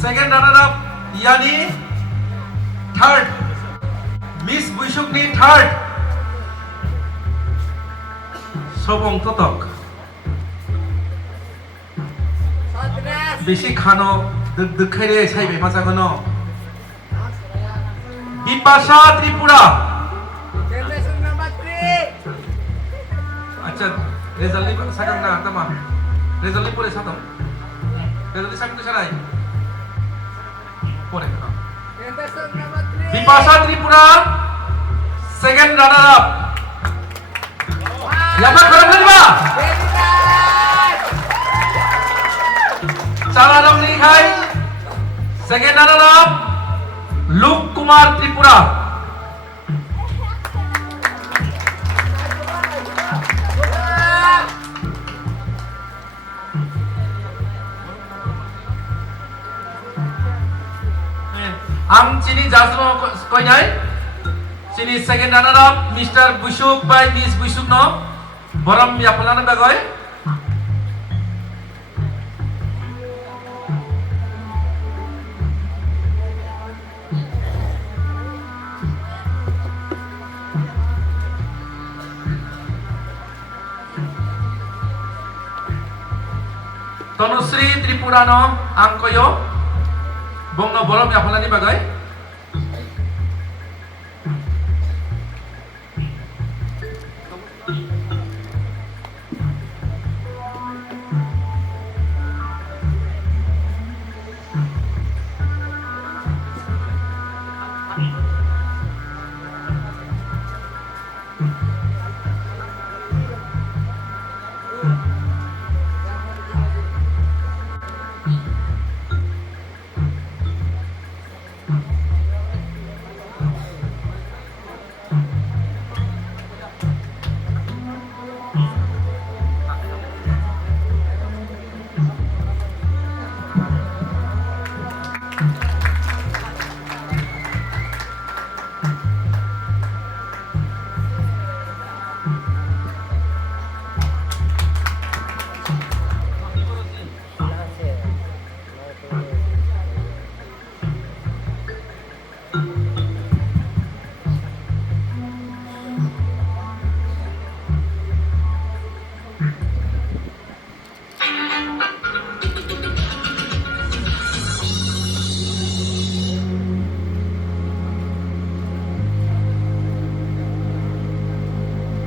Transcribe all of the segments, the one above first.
Second runner-up yani third Miss Buisu ni third sobong totok beshi khano dekhaire saibe masagono Tiprasa Tripura number 3 acha result ni sakang na tama result ni pore satam result sakang tu sarai pore na Tiprasa Tripura second runner up Yapa karam ba Chara nam ni khai second runner up Luke Kumar Tripura Am chini jasmo koi nai chini second runner up Mr Buisu by Miss Buisu no boram yapalana bagoi Tanusri Tripura no angkoyo bongno borom yapalani bagai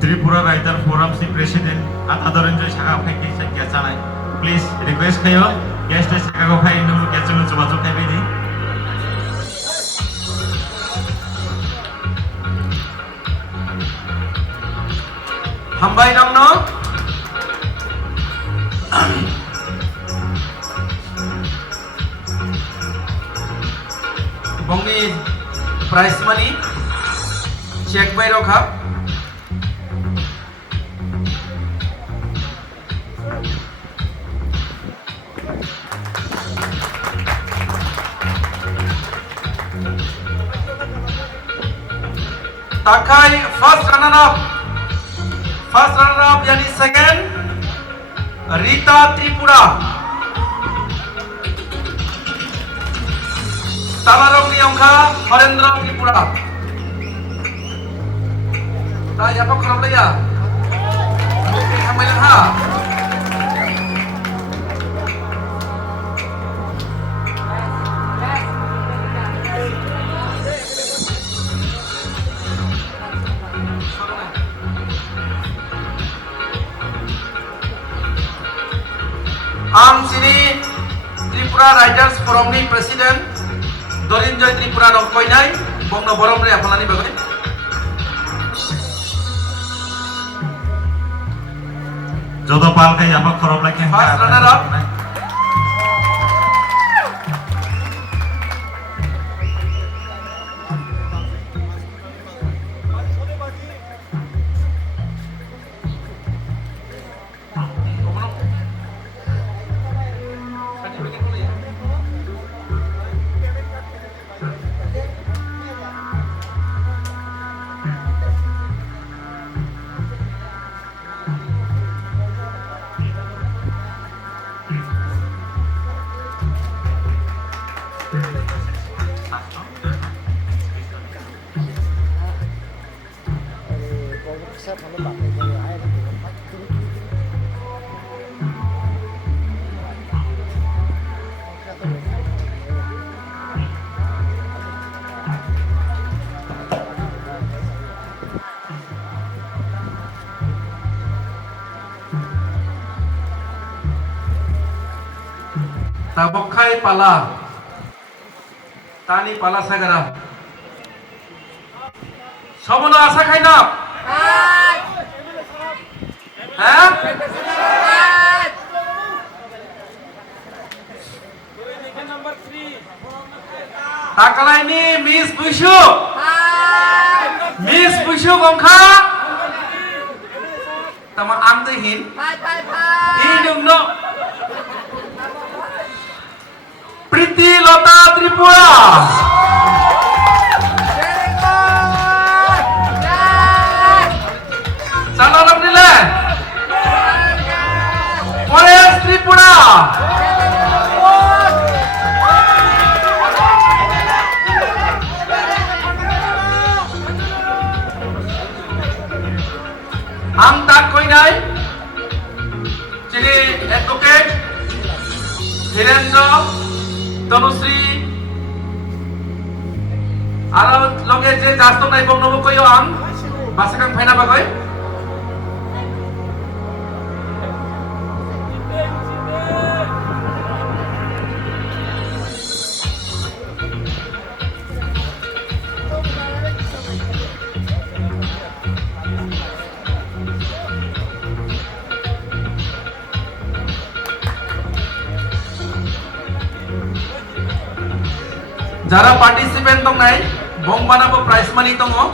Tripura Writer Forum si President at Adorenjo Shaka Pai Kisa Kiasanai. Please request kayo guest Shaka Ko Pai Nung Kiasanun Subaso Kebini. Hambai nam no bongni prize money check by rokha takai first runner up yani second Rita Tripura Talarong ni Ongkha Harendra Tripura ta yapok kharap laya hamailang ha Ang sini Tripura Writers Forum ni President Dorinjoy Tripura no koinai bong no borom re apalani bagai Jodoh palkai yapok khorop lagi First runner up Tabokai pala Tani pala sagara Somono asa khaina Ha Takalai ni Miss Buisu Miss Buisu gongkha Tama am te hin Idung no Priti Lota Tripura Salam nile Forest Tripura Ang tak koinai Jadi advocate Hirendra Tanusri Aro loge je jastom nai bong nobo koyo ang basakang phaina bagai Jara participant tong nai bong banabo prize money tongo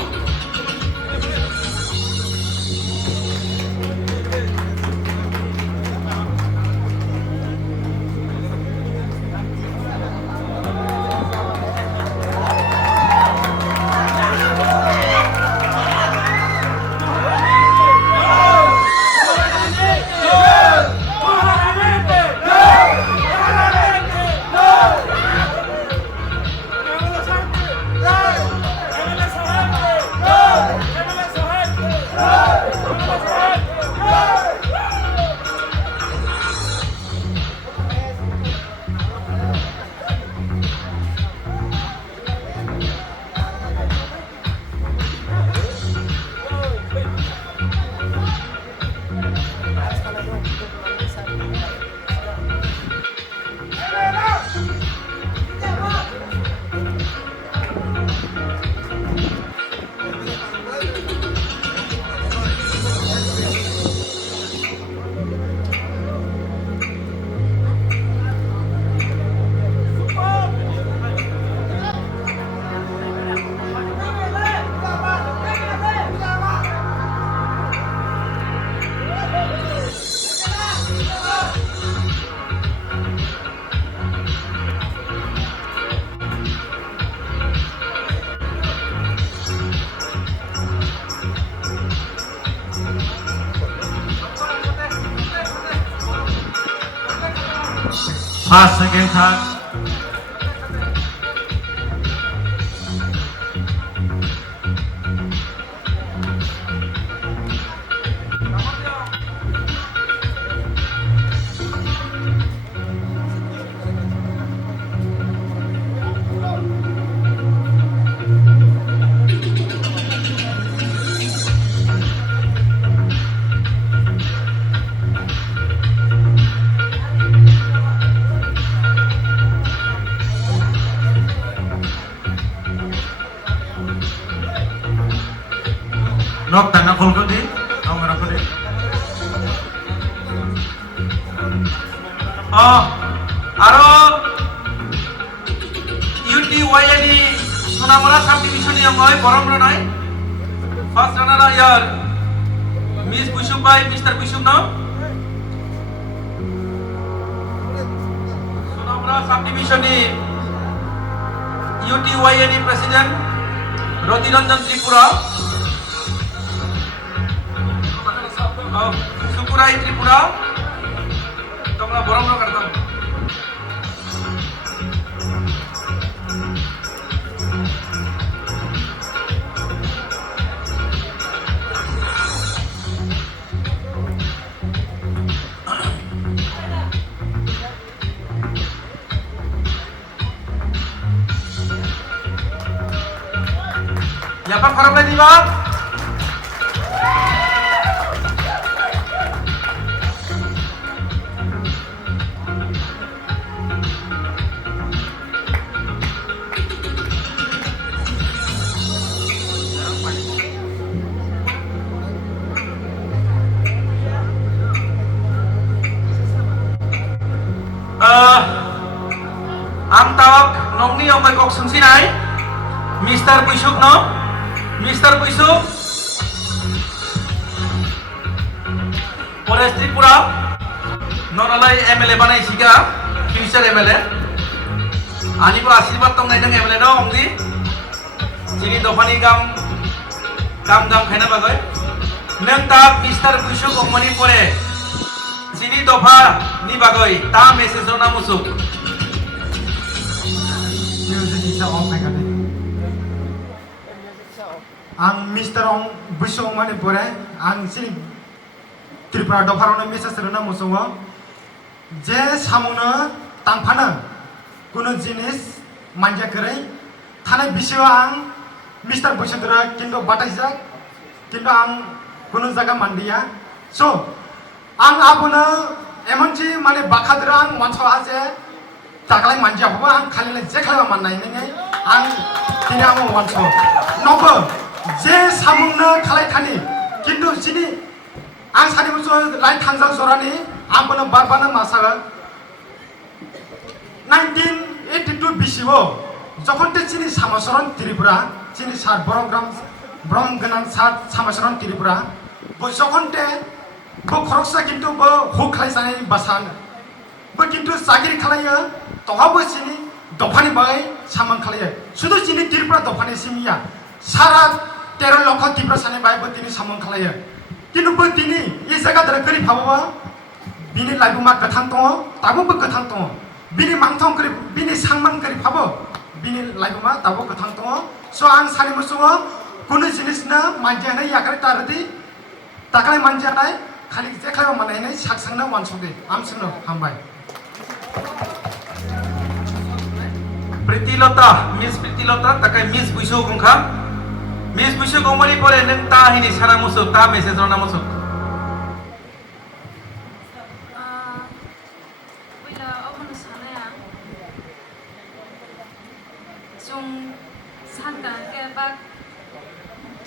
First, second, third. Nok tangga kolko di, nok merah di. Aro UTYAD Sonamora subdivision yang boy borom runai. First runner here Miss Buisu by Mr Buisu no. Sonamora subdivision ni UTYAD President Rodiranjan Tripura. Sukurai Tripura. Tongla borom lo kartam. Siapa koram lagi bang? Ang tawag nung niyong may kok sungsinay Mr. Buisu no? Mr. Buisu Polres Tripura nonalay MLA banay siga future MLA ani po asirbat tong naidang MLA no ongdi sini dofani gam khaina bagoy nang ta Mr. Buisu ongmani pore sini dofa ni bagoy ta message na musuk Ang Mr. Buisu mani pore ang sini Tripura dofarona message rona musungo je samungna tangphana kuno jinis manja krai thane bisio ang Mr. Buisu dra kindo bataijak kindo ang kuno jaga mandiya so ang abuna emonchi mane bakadra ang mancho aje taklai manja hoba ang khalile je khalaba mannai nei ang tinamo mancho nobo je samungna khalai thani kindo sini ang sani musuh lain Thansa Jorani ampun barbana masa 1982 BCO যখন চিনি সামাসরণ ত্রিপুরা চিনি সার ব্রহ্ম গণান সার সামাসরণ ত্রিপুরা যখন খরকসা কিন্তু hook খাই জানাই বাসান কিন্তু চাকরি খালাইयो তহাবো চিনি দফানি বাই সামান খালাইयो শুধু চিনি ত্রিপুরা দফানি সিমিয়া সারা 13 লক্ষ ত্রিপুরাসানি বাইবো তিনি সামান খালাইयो কিন্তু তিনি এই জায়গাতে করি ভাববা বিনি লাইবুমা গথাং দङ তাবো গথাং দङ বিনি মাংথং করি বিনি সাংমান করি ভাবো বিনি লাইবুমা তাবো গথাং দङ সো आं सानि मुसुङो कुनु जिनिसना मानजानाय याकरे तारदि ताकलाय मानजानाय खालि जेखायबा मानायनाय साकसांना वानसुदि आमसुनो हामबाय Pritilota Miss Pritilota takai Miss Buisu gongkha Miss Buisu gongmani pore neng ta hini sana musuk ta message rona musuk wila obon sanaya jung santa ke bak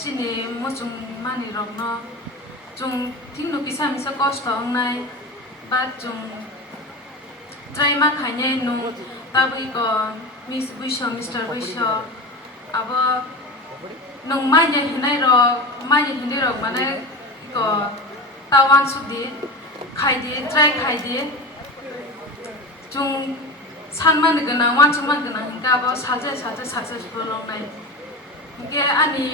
chini mojung mani rokno jung thingno kisa misa kosto ongnai bat jung try ma khaine nu tabui ko Miss Buisu Mr Buisu abo nung manya hinai rok mane ko tawan sudi khaidi try khaidi jung sanman gana wan chuman gana hinga abo saje successful ongnai ge ani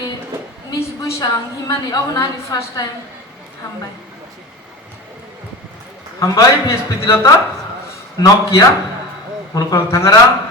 Miss Buisu ang himani obnani first time hambai Miss Pritilota Nokia mulukok tanggara